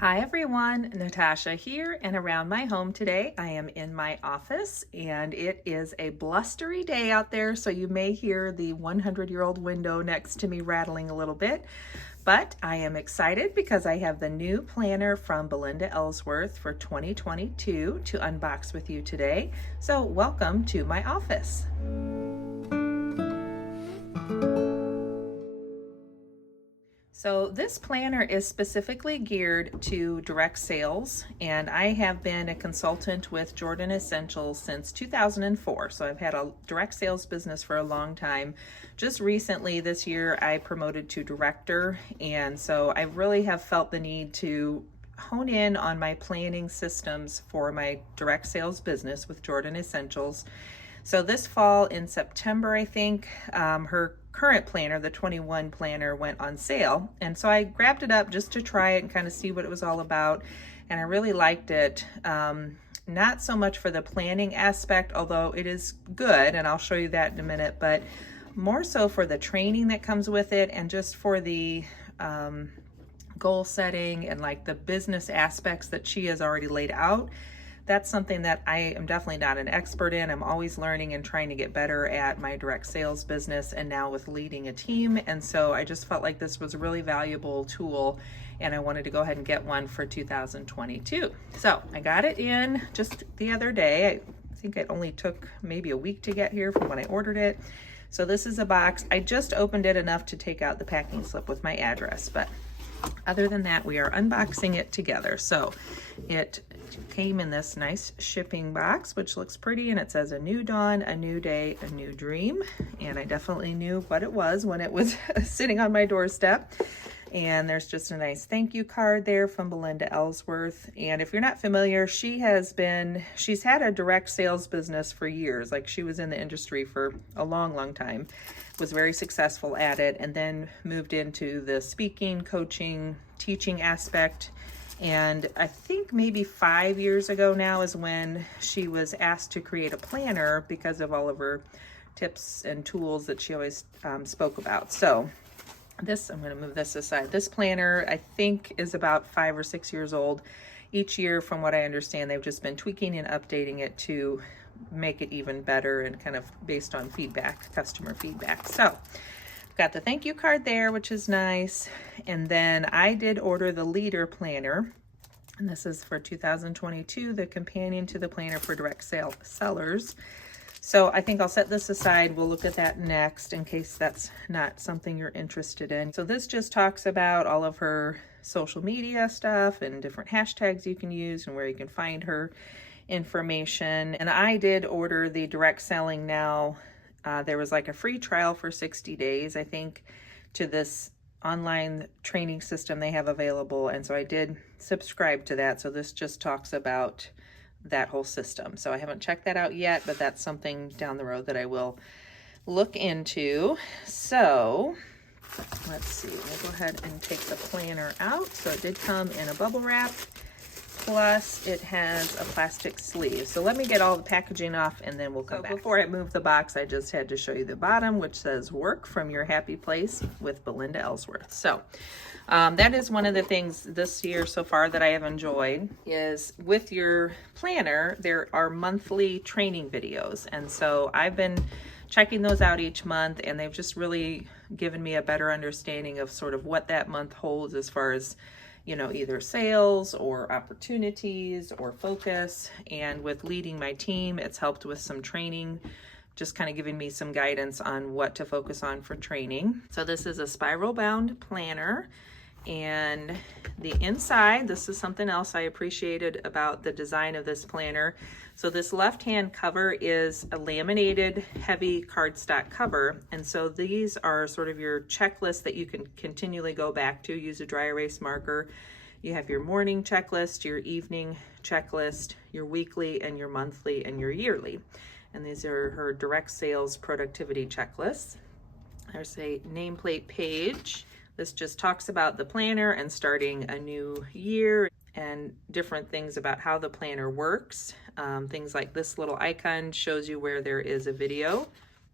Hi everyone, Natasha here, and around my home today I am in my office and it is a blustery day out there, so you may hear the 100-year-old window next to me rattling a little bit, but I am excited because I have the new planner from Belinda Elsworth for 2022 to unbox with you today. So welcome to my office. So this planner is specifically geared to direct sales, and I have been a consultant with Jordan Essentials since 2004. So I've had a direct sales business for a long time. Just recently this year I promoted to director, and so I really have felt the need to hone in on my planning systems for my direct sales business with Jordan Essentials. So this fall in September, I think, her current planner, the 21 planner, went on sale. And so I grabbed it up just to try it and kind of see what it was all about. And I really liked it. Not so much for the planning aspect, although it is good, and I'll show you that in a minute, but more so for the training that comes with it and just for the goal setting and like the business aspects that she has already laid out. That's something that I am definitely not an expert in. I'm always learning and trying to get better at my direct sales business and now with leading a team. And so I just felt like this was a really valuable tool and I wanted to go ahead and get one for 2022. So I got it in just the other day. I think it only took maybe a week to get here from when I ordered it. So this is a box. I just opened it enough to take out the packing slip with my address, but other than that, we are unboxing it together. So it came in this nice shipping box, which looks pretty, and it says a new dawn, a new day, a new dream. And I definitely knew what it was when it was sitting on my doorstep. And there's just a nice thank you card there from Belinda Elsworth. And if you're not familiar, she's had a direct sales business for years. Like, she was in the industry for a long time, was very successful at it, and then moved into the speaking, coaching, teaching aspect. And I think maybe 5 years ago now is when she was asked to create a planner because of all of her tips and tools that she always spoke about. So I'm going to move this aside. This planner, I think, is about 5 or 6 years old. Each year, from what I understand, they've just been tweaking and updating it to make it even better and kind of based on feedback, customer feedback. So got the thank you card there, which is nice. And then I did order the leader planner, and this is for 2022, the companion to the planner for direct sellers. So I think I'll set this aside. We'll look at that next in case that's not something you're interested in. So this just talks about all of her social media stuff and different hashtags you can use and where you can find her information. And I did order the direct selling now. There was like a free trial for 60 days, I think, to this online training system they have available. And so I did subscribe to that. So this just talks about that whole system. So I haven't checked that out yet, but that's something down the road that I will look into. So let's see, we'll go ahead and take the planner out. So it did come in a bubble wrap, plus it has a plastic sleeve. So let me get all the packaging off and then we'll come back. Before I move the box, I just had to show you the bottom, which says work from your happy place with Belinda Elsworth. So that is one of the things this year so far that I have enjoyed is with your planner, there are monthly training videos. And so I've been checking those out each month, and they've just really given me a better understanding of sort of what that month holds as far as, you know, either sales or opportunities or focus. And with leading my team, it's helped with some training, just kind of giving me some guidance on what to focus on for training. So this is a spiral bound planner. And the inside, this is something else I appreciated about the design of this planner. So this left-hand cover is a laminated heavy cardstock cover. And so these are sort of your checklist that you can continually go back to. Use a dry erase marker. You have your morning checklist, your evening checklist, your weekly and your monthly and your yearly. And these are her direct sales productivity checklists. There's a nameplate page. This just talks about the planner and starting a new year and different things about how the planner works. Things like this little icon shows you where there is a video.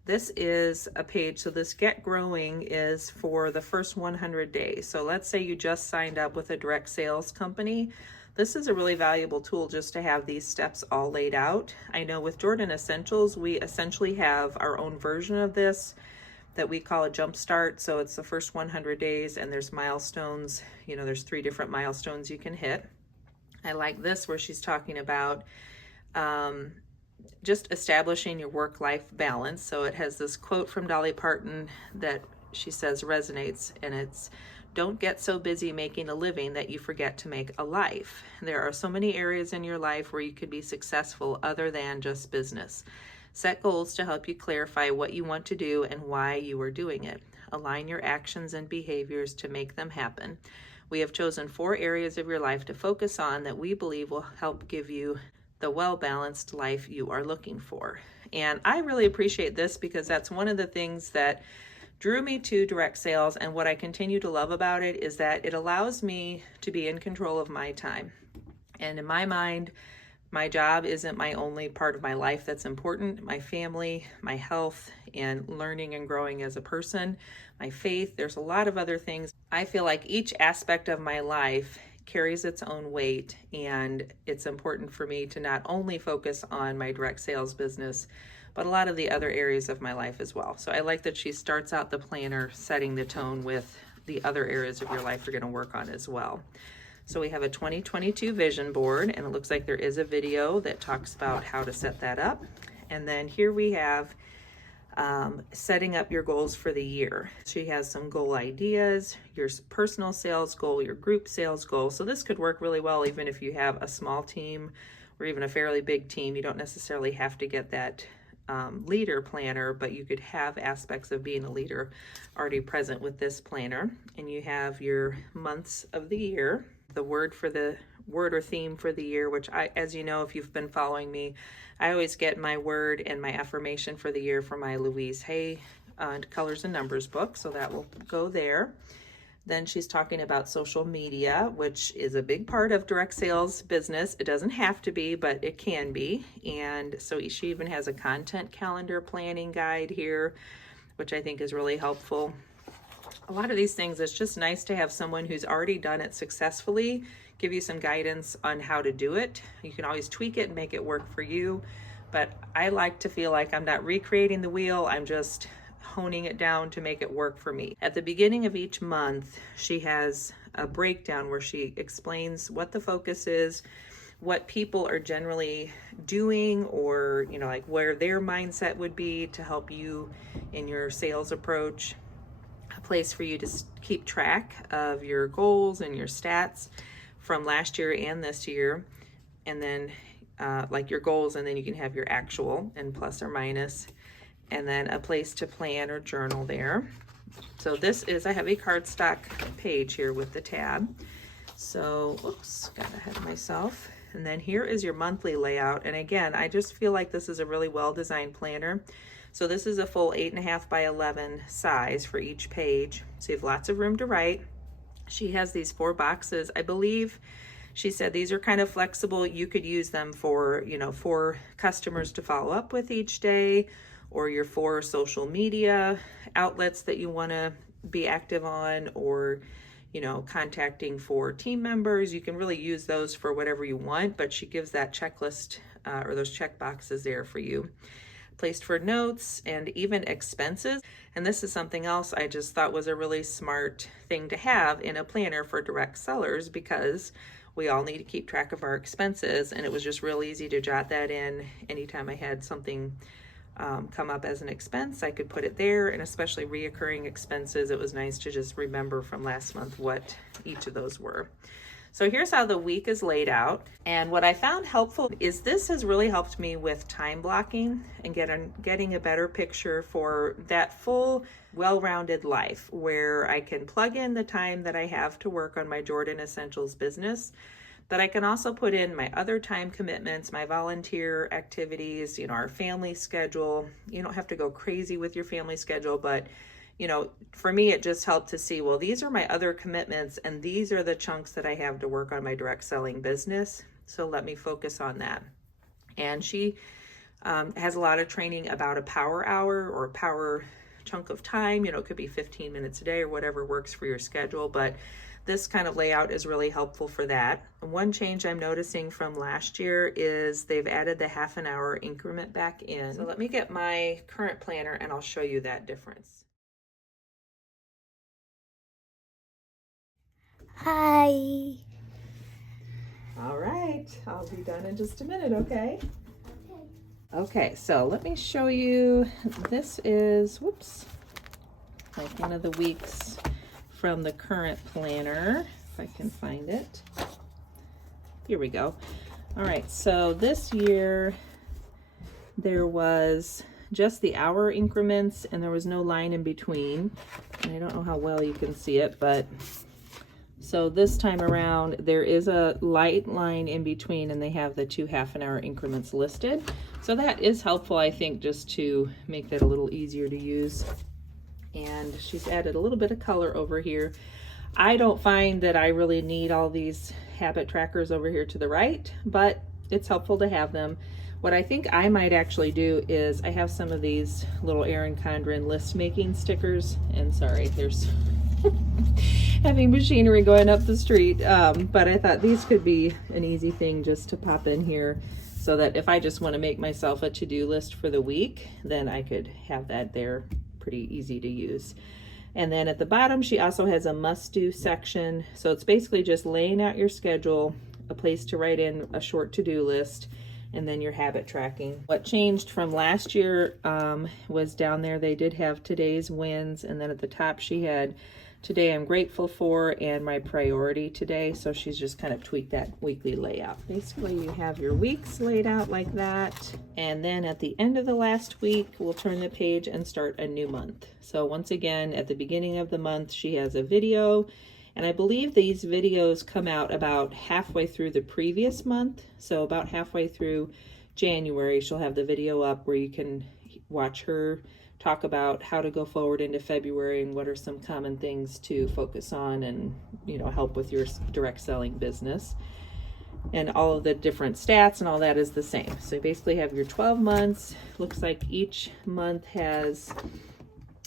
This is a page, so this Get Growing is for the first 100 days. So let's say you just signed up with a direct sales company. This is a really valuable tool just to have these steps all laid out. I know with Jordan Essentials, we essentially have our own version of this that we call a jump start. So it's the first 100 days and there's milestones. You know, there's 3 different milestones you can hit. I like this where she's talking about just establishing your work-life balance. So it has this quote from Dolly Parton that she says resonates, and it's, "Don't get so busy making a living that you forget to make a life." There are so many areas in your life where you could be successful other than just business. Set goals to help you clarify what you want to do and why you are doing it. Align your actions and behaviors to make them happen. We have chosen 4 areas of your life to focus on that we believe will help give you the well-balanced life you are looking for. And I really appreciate this because that's one of the things that drew me to direct sales, and what I continue to love about it is that it allows me to be in control of my time. And in my mind, my job isn't my only part of my life that's important. My family, my health, and learning and growing as a person, my faith, there's a lot of other things. I feel like each aspect of my life carries its own weight, and it's important for me to not only focus on my direct sales business, but a lot of the other areas of my life as well. So I like that she starts out the planner setting the tone with the other areas of your life you're going to work on as well. So we have a 2022 vision board, and it looks like there is a video that talks about how to set that up. And then here we have setting up your goals for the year. She has some goal ideas, your personal sales goal, your group sales goal. So this could work really well even if you have a small team or even a fairly big team. You don't necessarily have to get that leader planner, but you could have aspects of being a leader already present with this planner. And you have your months of the year, the word or theme for the year, which I, as you know, if you've been following me, I always get my word and my affirmation for the year from my Louise Hay Colors and Numbers book, so that will go there. Then she's talking about social media, which is a big part of direct sales business. It doesn't have to be, but it can be. And so she even has a content calendar planning guide here, which I think is really helpful. A lot of these things, it's just nice to have someone who's already done it successfully give you some guidance on how to do it. You can always tweak it and make it work for you, but I like to feel like I'm not recreating the wheel, I'm just honing it down to make it work for me. At the beginning of each month, she has a breakdown where she explains what the focus is, what people are generally doing, or like where their mindset would be to help you in your sales approach, a place for you to keep track of your goals and your stats from last year and this year, and then like your goals, and then you can have your actual and plus or minus, and then a place to plan or journal there. So this is, I have a cardstock page here with the tab. So, oops, got ahead of myself. And then here is your monthly layout. And again, I just feel like this is a really well-designed planner. So this is a full 8.5 by 11 size for each page. So you have lots of room to write. She has these 4 boxes. I believe she said these are kind of flexible. You could use them for, 4 customers to follow up with each day, or your 4 social media outlets that you want to be active on, or, contacting 4 team members. You can really use those for whatever you want, but she gives that checklist or those check boxes there for you. Placed for notes and even expenses. And this is something else I just thought was a really smart thing to have in a planner for direct sellers, because we all need to keep track of our expenses, and it was just real easy to jot that in. Anytime I had something come up as an expense, I could put it there, and especially reoccurring expenses, it was nice to just remember from last month what each of those were. So here's how the week is laid out. And what I found helpful is this has really helped me with time blocking and getting a better picture for that full, well-rounded life, where I can plug in the time that I have to work on my Jordan Essentials business, but I can also put in my other time commitments, my volunteer activities, our family schedule. You don't have to go crazy with your family schedule, but for me, it just helped to see, well, these are my other commitments, and these are the chunks that I have to work on my direct selling business. So let me focus on that. And she It has a lot of training about a power hour or a power chunk of time. You know, it could be 15 minutes a day or whatever works for your schedule, but this kind of layout is really helpful for that. One change I'm noticing from last year is they've added the half an hour increment back in. So let me get my current planner and I'll show you that difference. Hi. All right, I'll be done in just a minute, okay? Okay, so let me show you, this is, whoops, like one of the weeks from the current planner, if I can find it. Here we go. All right, so this year there was just the hour increments and there was no line in between. And I don't know how well you can see it, but so this time around there is a light line in between and they have the 2 half-an-hour increments listed. So that is helpful, I think, just to make that a little easier to use. And she's added a little bit of color over here. I don't find that I really need all these habit trackers over here to the right, but it's helpful to have them. What I think I might actually do is I have some of these little Erin Condren list making stickers, and sorry, there's heavy machinery going up the street, but I thought these could be an easy thing just to pop in here so that if I just want to make myself a to-do list for the week, then I could have that there, pretty easy to use. And then at the bottom she also has a must-do section, so it's basically just laying out your schedule, a place to write in a short to-do list, and then your habit tracking. What changed from last year was down there they did have today's wins, and then at the top she had today I'm grateful for and my priority today. So she's just kind of tweaked that weekly layout. Basically you have your weeks laid out like that, and then at the end of the last week we'll turn the page and start a new month. So once again at the beginning of the month she has a video, and I believe these videos come out about halfway through the previous month. So about halfway through January she'll have the video up where you can watch her talk about how to go forward into February and what are some common things to focus on and, you know, help with your direct selling business. And all of the different stats and all that is the same. So you basically have your 12 months. Looks like each month has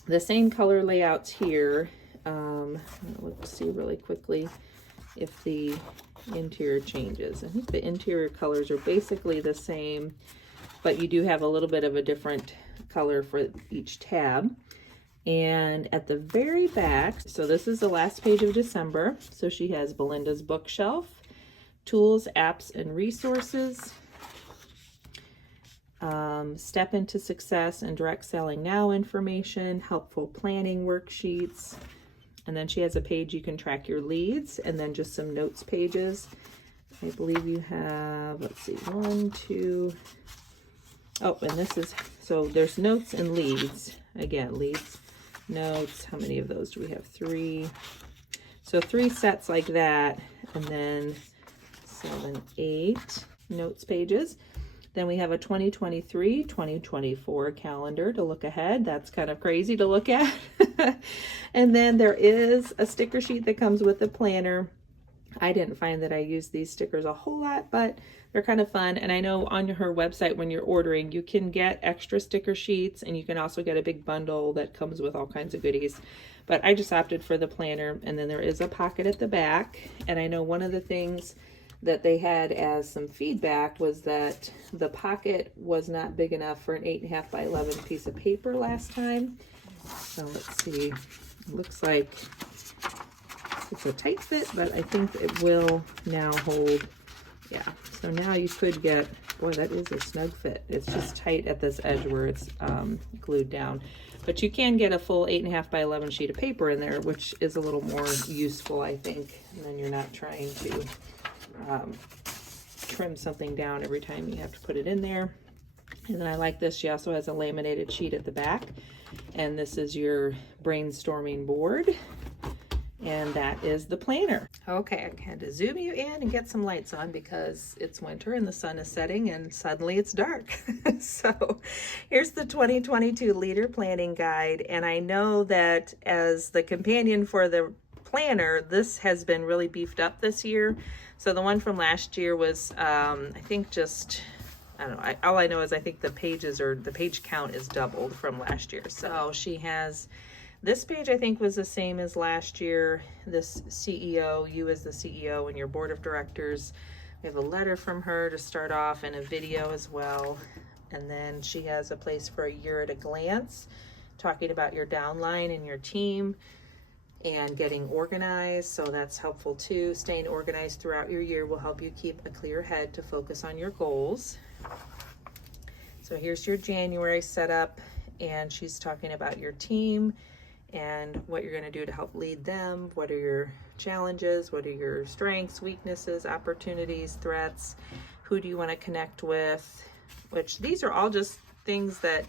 the same color layouts here. Let's see really quickly if the interior changes. I think the interior colors are basically the same, but you do have a little bit of a different color for each tab. And at the very back, so this is the last page of December, so she has Belinda's bookshelf, tools, apps, and resources, step into success and direct selling now information, helpful planning worksheets, and then she has a page you can track your leads, and then just some notes pages. I believe you have, let's see, 1, 2, oh, and this is, so there's notes and leads. Again, leads, notes, how many of those do we have? 3. So 3 sets like that, and then 7, 8 notes pages. Then we have a 2023, 2024 calendar to look ahead. That's kind of crazy to look at. And then there is a sticker sheet that comes with the planner. I didn't find that I used these stickers a whole lot, but they're kind of fun. And I know on her website when you're ordering, you can get extra sticker sheets, and you can also get a big bundle that comes with all kinds of goodies. But I just opted for the planner, and then there is a pocket at the back. And I know one of the things that they had as some feedback was that the pocket was not big enough for an 8.5 by 11 piece of paper last time. So let's see, it looks like it's a tight fit, but I think it will now hold. Yeah, so now you could get, boy, that is a snug fit. It's just tight at this edge where it's glued down. But you can get a full 8.5 by 11 sheet of paper in there, which is a little more useful, I think. And then you're not trying to trim something down every time you have to put it in there. And then I like this. She also has a laminated sheet at the back. And this is your brainstorming board. And that is the planner. Okay, I had to zoom you in and get some lights on because it's winter and the sun is setting and suddenly it's dark. So here's the 2022 Leader Planning Guide. And I know that as the companion for the planner, this has been really beefed up this year. So the one from last year was, I think, just I don't know. All I know is I think the page count is doubled from last year. So she has this page, I think, was the same as last year. This CEO, you as the CEO and your board of directors. We have a letter from her to start off and a video as well. And then she has a place for a year at a glance, talking about your downline and your team and getting organized. So that's helpful too. Staying organized throughout your year will help you keep a clear head to focus on your goals. So here's your January setup, and she's talking about your team and what you're going to do to help lead them. What are your challenges? What are your strengths, weaknesses, opportunities, threats? Who do you want to connect with? Which these are all just things that,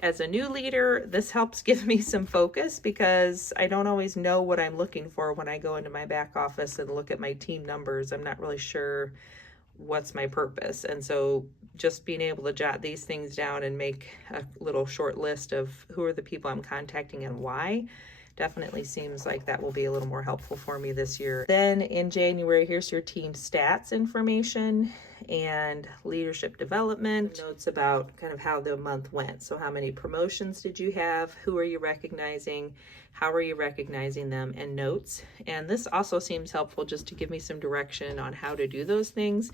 as a new leader, this helps give me some focus, because I don't always know what I'm looking for when I go into my back office and look at my team numbers. I'm not really sure what's my purpose. And so just being able to jot these things down and make a little short list of who are the people I'm contacting and why definitely seems like that will be a little more helpful for me this year. Then in January, here's your team stats information and leadership development, notes about kind of how the month went. So how many promotions did you have? Who are you recognizing? How are you recognizing them? And notes. And this also seems helpful just to give me some direction on how to do those things.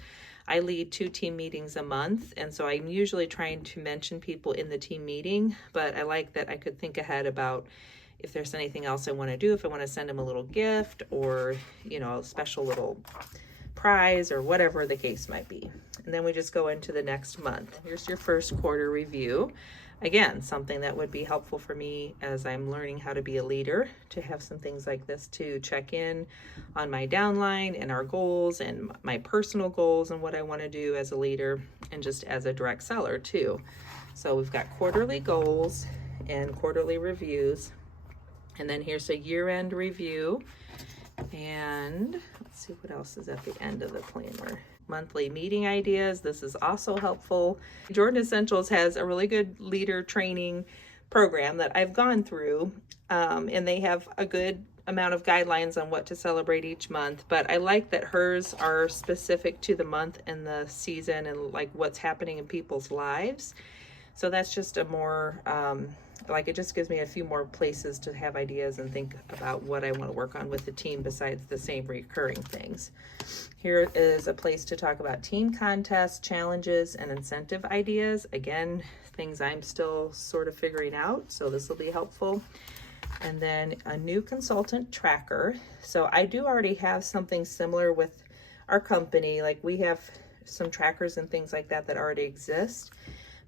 I lead 2 team meetings a month, and so I'm usually trying to mention people in the team meeting, but I like that I could think ahead about if there's anything else I want to do, if I want to send them a little gift or, you know, a special little prize or whatever the case might be. And then we just go into the next month. Here's your first quarter review. Again, something that would be helpful for me as I'm learning how to be a leader, to have some things like this to check in on my downline and our goals and my personal goals and what I want to do as a leader and just as a direct seller too. So we've got quarterly goals and quarterly reviews. And then here's a year-end review. And let's see what else is at the end of the planner. Monthly meeting ideas. This is also helpful. Jordan Essentials has a really good leader training program that I've gone through, and they have a good amount of guidelines on what to celebrate each month, but I like that hers are specific to the month and the season and like what's happening in people's lives. So that's just a more like, it just gives me a few more places to have ideas and think about what I want to work on with the team besides the same recurring things. Here is a place to talk about team contests, challenges, and incentive ideas. Again, things I'm still sort of figuring out, so this will be helpful. And then a new consultant tracker. So I do already have something similar with our company. Like, we have some trackers and things like that that already exist,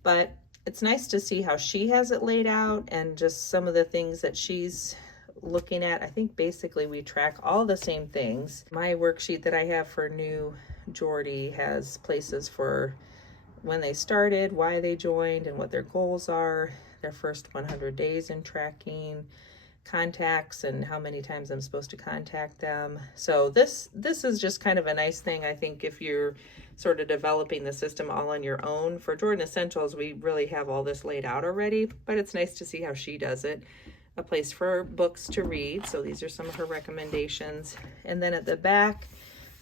but it's nice to see how she has it laid out and just some of the things that she's looking at. I think basically we track all the same things. My worksheet that I have for new Jordy has places for when they started, why they joined, and what their goals are, their first 100 days in tracking, contacts, and how many times I'm supposed to contact them. So this is just kind of a nice thing, I think, if you're sort of developing the system all on your own. For Jordan Essentials, we really have all this laid out already, but it's nice to see how she does it. A place for books to read. So these are some of her recommendations. And then at the back,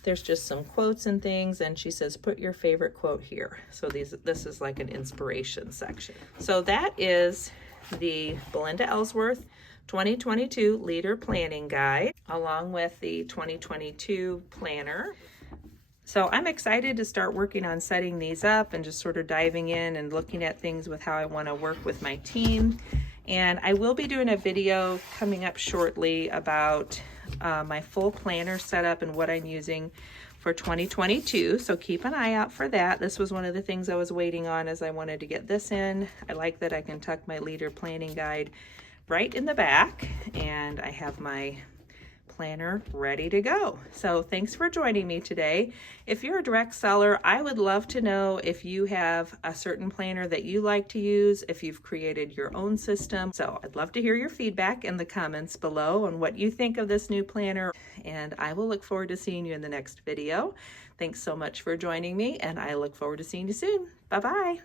there's just some quotes and things, and she says, put your favorite quote here. So this is like an inspiration section. So that is the Belinda Elsworth 2022 Leader Planning Guide, along with the 2022 Planner. So I'm excited to start working on setting these up and just sort of diving in and looking at things with how I want to work with my team. And I will be doing a video coming up shortly about my full planner setup and what I'm using for 2022. So keep an eye out for that. This was one of the things I was waiting on as I wanted to get this in. I like that I can tuck my leader planning guide right in the back, and I have my planner ready to go. So thanks for joining me today. If you're a direct seller, I would love to know if you have a certain planner that you like to use, if you've created your own system. So I'd love to hear your feedback in the comments below on what you think of this new planner, and I will look forward to seeing you in the next video. Thanks so much for joining me, and I look forward to seeing you soon. Bye-bye.